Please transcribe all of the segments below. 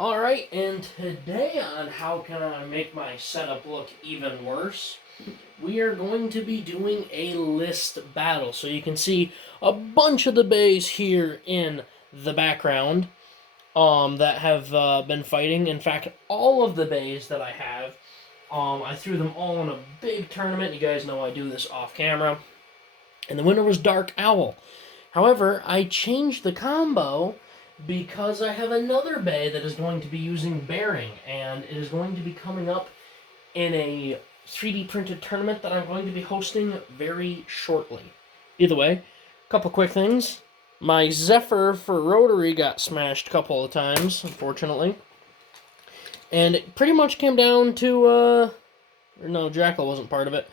Alright, and today on How Can I Make My Setup Look Even Worse, we are going to be doing a list battle. So you can see a bunch of the bays here in the background that have been fighting. In fact, all of the bays that I have, I threw them all in a big tournament. You guys know I do this off camera. And the winner was Dark Owl. However, I changed the combo because I have another bay that is going to be using bearing, and it is going to be coming up in a 3D printed tournament that I'm going to be hosting very shortly. Either way, a couple quick things. My Zephyr for rotary got smashed a couple of times, unfortunately. And it pretty much came down to, no, Jackal wasn't part of it.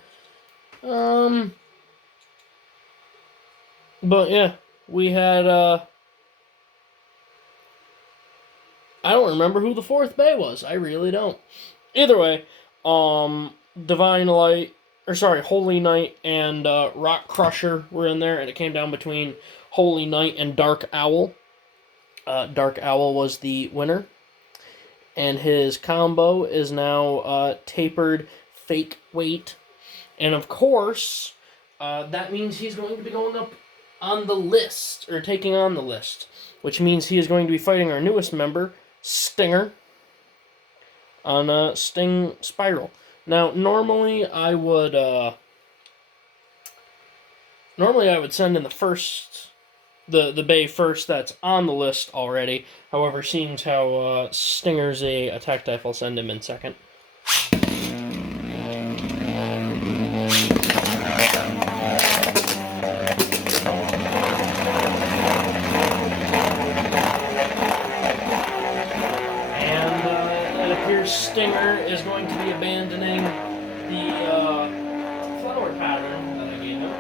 But yeah, we had, I don't remember who the fourth bay was. I really don't. Either way, Divine Light, Holy Knight and Rock Crusher were in there, and it came down between Holy Knight and Dark Owl. Dark Owl was the winner, and his combo is now Tapered Fake Weight, and of course, that means he's going to be going up on the list, or taking on the list, which means he is going to be fighting our newest member, Stinger, on Sting Spiral. Now, normally I would send in the bay first that's on the list already. However, seeing how Stinger's a attack type, I'll send him in second. Stinger is going to be abandoning the flower pattern that I gave him.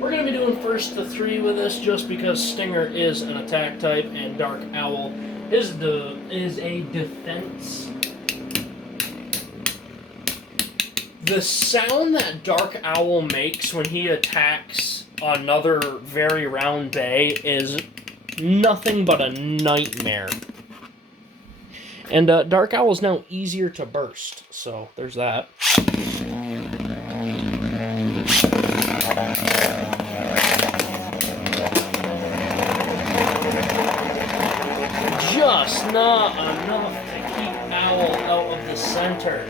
We're going to be doing first to 3 with this just because Stinger is an attack type and Dark Owl is a defense. The sound that Dark Owl makes when he attacks another very round bay is nothing but a nightmare. And Dark Owl is now easier to burst, so there's that. Just not enough to keep Owl out of the center.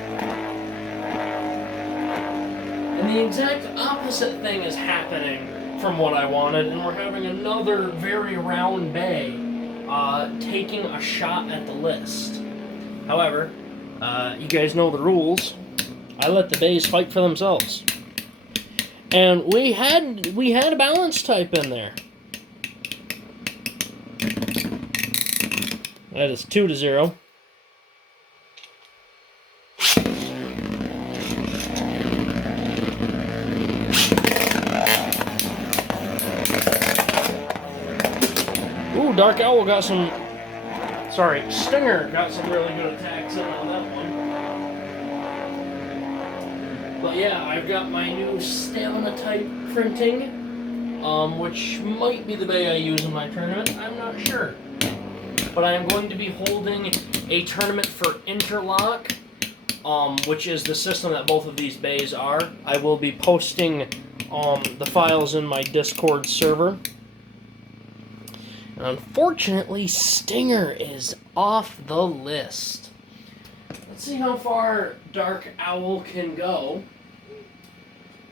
And the exact opposite thing is happening from what I wanted, and we're having another very round bay taking a shot at the list. However, you guys know the rules. I let the bays fight for themselves. And we had a balance type in there. That is 2-0. Ooh, Dark Owl got some... Stinger got some really good attacks in on that one. But yeah, I've got my new Stamina type printing, which might be the bay I use in my tournament. I'm not sure. But I am going to be holding a tournament for Interlock, which is the system that both of these bays are. I will be posting the files in my Discord server. Unfortunately, Stinger is off the list. Let's see how far Dark Owl can go.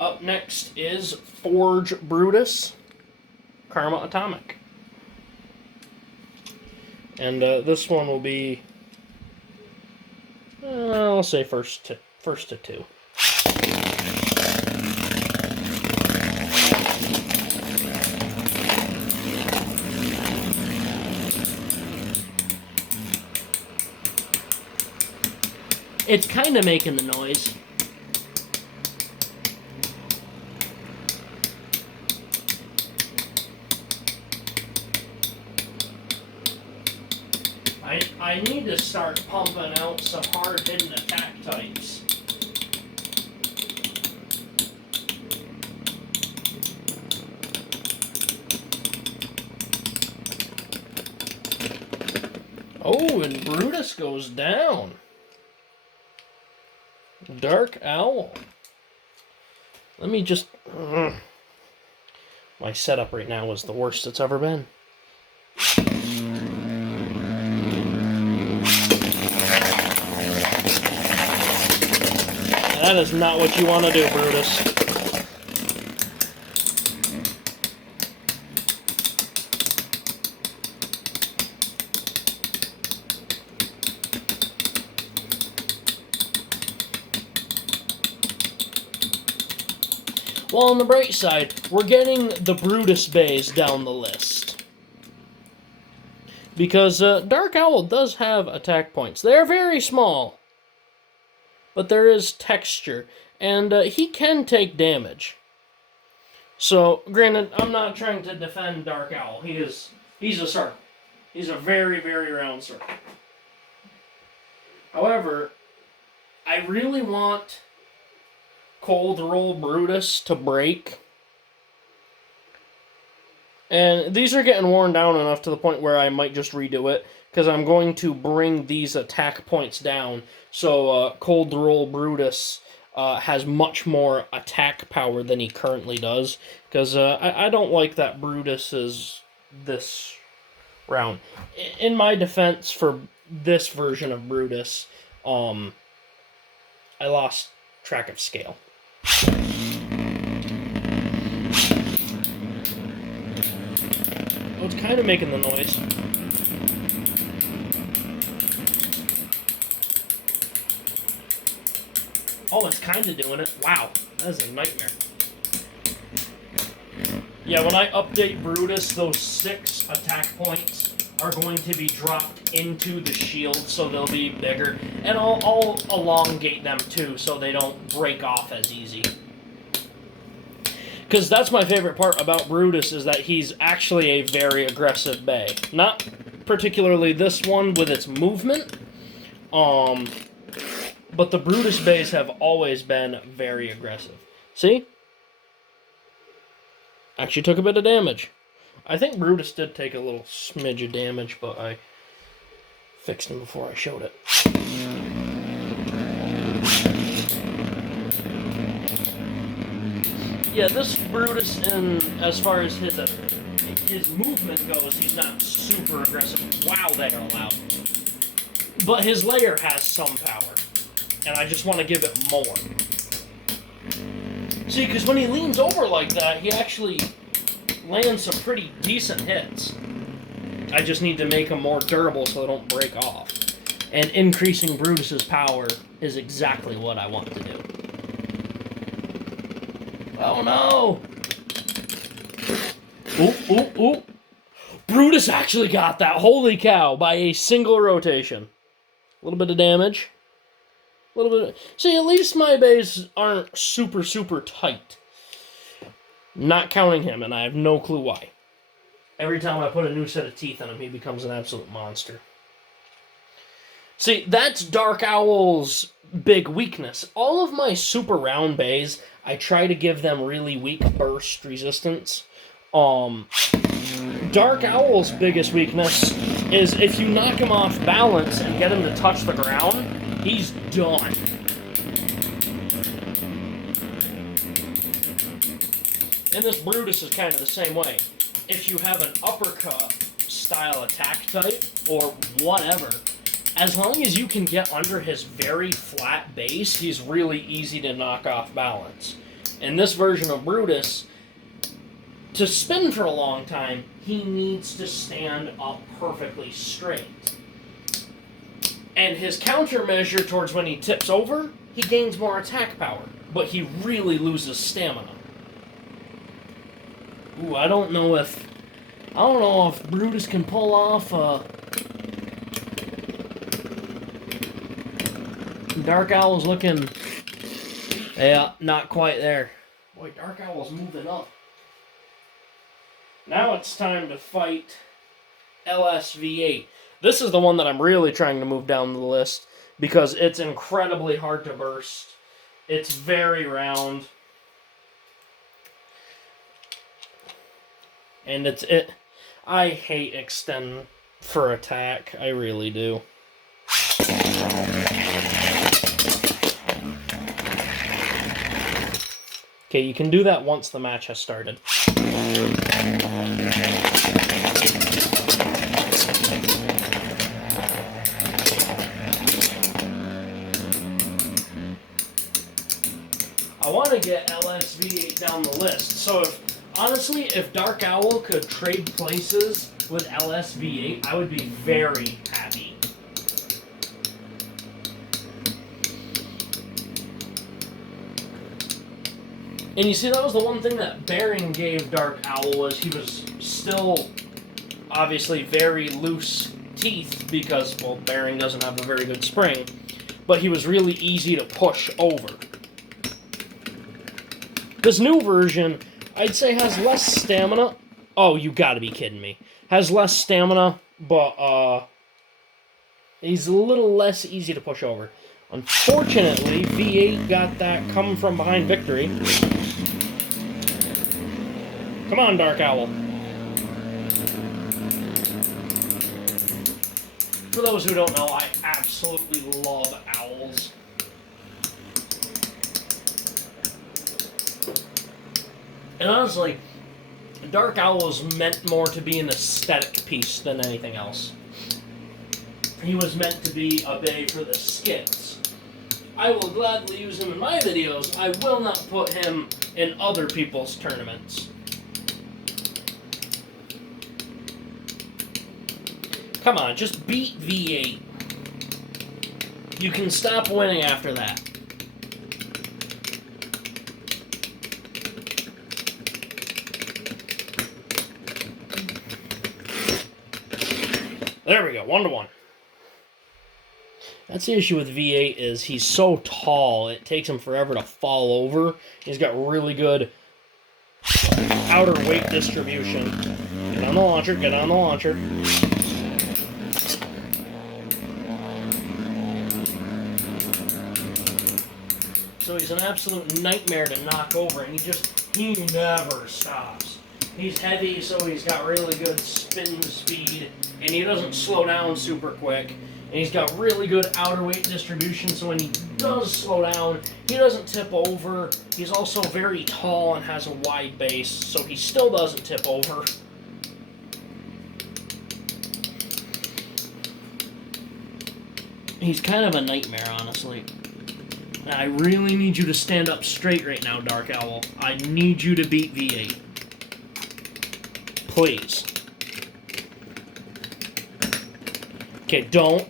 Up next is Forge Brutus, Karma Atomic. And this one will be, I'll say first to 2. It's kind of making the noise. I need to start pumping out some hard-hitting attack types. Oh, and Brutus goes down. Dark Owl. Let me just... My setup right now is the worst it's ever been. That is not what you want to do, Brutus. Well, on the bright side, we're getting the Brutus bays down the list. Because Dark Owl does have attack points. They're very small. But there is texture. And he can take damage. So, granted, I'm not trying to defend Dark Owl. He's a circle. He's a very, very round circle. However, I really want Cold Roll Brutus to break. And these are getting worn down enough to the point where I might just redo it, because I'm going to bring these attack points down. So Cold Roll Brutus has much more attack power than he currently does, because I don't like that Brutus is this round. In my defense for this version of Brutus, I lost track of scale. Oh, it's kind of making the noise. Oh, it's kind of doing it. Wow, that is a nightmare. Yeah, when I update Brutus, those 6 attack points are going to be dropped into the shield, so they'll be bigger. And I'll elongate them too, so they don't break off as easy. Because that's my favorite part about Brutus, is that he's actually a very aggressive bay. Not particularly this one with its movement, but the Brutus bays have always been very aggressive. See? Actually took a bit of damage. I think Brutus did take a little smidge of damage, but I fixed him before I showed it. Yeah, this Brutus, as far as his movement goes, he's not super aggressive. Wow, they are loud. But his lair has some power, and I just want to give it more. See, because when he leans over like that, he actually lands some pretty decent hits. I just need to make them more durable so they don't break off. And increasing Brutus's power is exactly what I want to do. Oh no! Ooh, ooh, ooh. Brutus actually got that, holy cow, by a single rotation. A little bit of damage. A little bit of... See, at least my bays aren't super, super tight. Not counting him, and I have no clue why. Every time I put a new set of teeth on him, he becomes an absolute monster. See, that's Dark Owl's big weakness. All of my super round bays, I try to give them really weak burst resistance. Dark Owl's biggest weakness is if you knock him off balance and get him to touch the ground, he's done. And this Brutus is kind of the same way. If you have an uppercut style attack type, or whatever, as long as you can get under his very flat base, he's really easy to knock off balance. In this version of Brutus, to spin for a long time, he needs to stand up perfectly straight. And his countermeasure towards when he tips over, he gains more attack power, but he really loses stamina. Ooh, I don't know if Brutus can pull off Dark Owl's looking... Yeah, not quite there. Boy, Dark Owl's moving up. Now it's time to fight LSV8. This is the one that I'm really trying to move down the list, because it's incredibly hard to burst. It's very round. And I hate extend for attack. I really do. Okay, you can do that once the match has started. I want to get LSV8 down the list. So honestly, if Dark Owl could trade places with LSV8, I would be very happy. And you see, that was the one thing that Bearing gave Dark Owl, was he was still obviously very loose teeth because, well, Bearing doesn't have a very good spring, but he was really easy to push over. This new version, I'd say, has less stamina. Oh, you gotta be kidding me. Has less stamina, but he's a little less easy to push over. Unfortunately, V8 got that come from behind victory. Come on, Dark Owl. For those who don't know, I absolutely love owls. And honestly, Dark Owl was meant more to be an aesthetic piece than anything else. He was meant to be a bay for the skits. I will gladly use him in my videos. I will not put him in other people's tournaments. Come on, just beat V8. You can stop winning after that. There we go, 1-1. That's the issue with V8, is he's so tall, it takes him forever to fall over. He's got really good outer weight distribution. Get on the launcher, get on the launcher. So he's an absolute nightmare to knock over, and he never stops. He's heavy, so he's got really good spin speed, and he doesn't slow down super quick. And he's got really good outer weight distribution, so when he does slow down, he doesn't tip over. He's also very tall and has a wide base, so he still doesn't tip over. He's kind of a nightmare, honestly. And I really need you to stand up straight right now, Dark Owl. I need you to beat V8. Please. Okay, don't.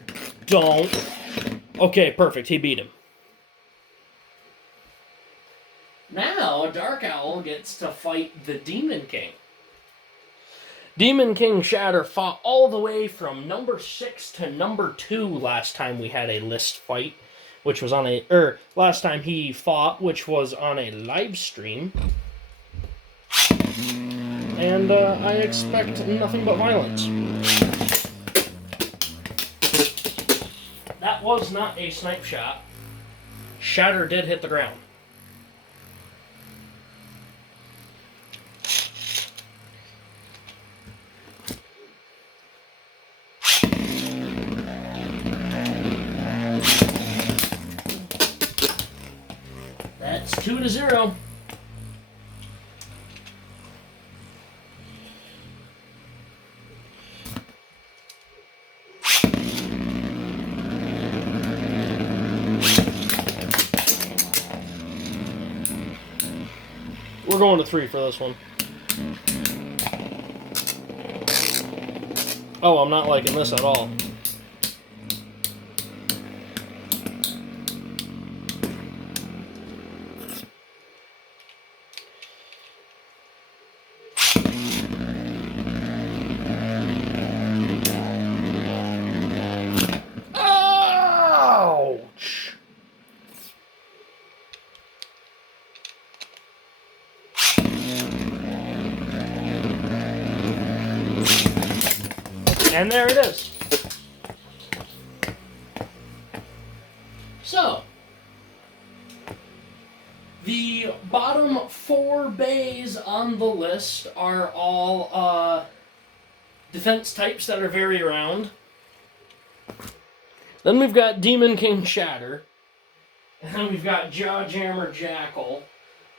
Okay, perfect. He beat him. Now, Dark Owl gets to fight the Demon King. Demon King Shatter fought all the way from number 6 to number 2 last time we had a list fight, which was on last time he fought, which was on a live stream. And I expect nothing but violence. That was not a snipe shot. Shatter did hit the ground. That's 2-0. We're going to 3 for this one. Oh, I'm not liking this at all. Ouch! And there it is. So, the bottom 4 bays on the list are all defense types that are very round. Then we've got Demon King Shatter. And then we've got Jawjammer Jackal,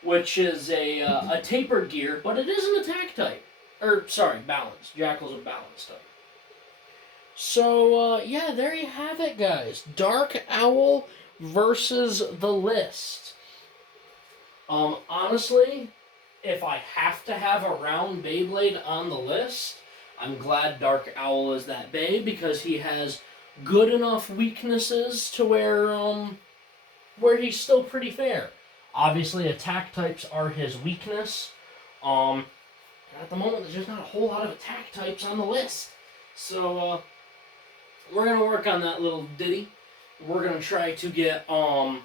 which is a tapered gear, but it is an attack type. Or, sorry, balance. Jackal's a balance type. So, yeah, there you have it, guys. Dark Owl versus the list. Honestly, if I have to have a round Beyblade on the list, I'm glad Dark Owl is that Bey, because he has good enough weaknesses to where he's still pretty fair. Obviously, attack types are his weakness. At the moment, there's just not a whole lot of attack types on the list. So, we're going to work on that little ditty. We're going to try to get some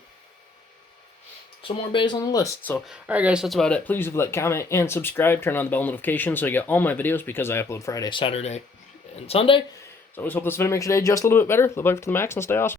more Beys on the list. So, alright guys, that's about it. Please like, comment, and subscribe. Turn on the bell notifications so you get all my videos, because I upload Friday, Saturday, and Sunday. So I always hope this video makes your day just a little bit better. Live life to the max and stay awesome.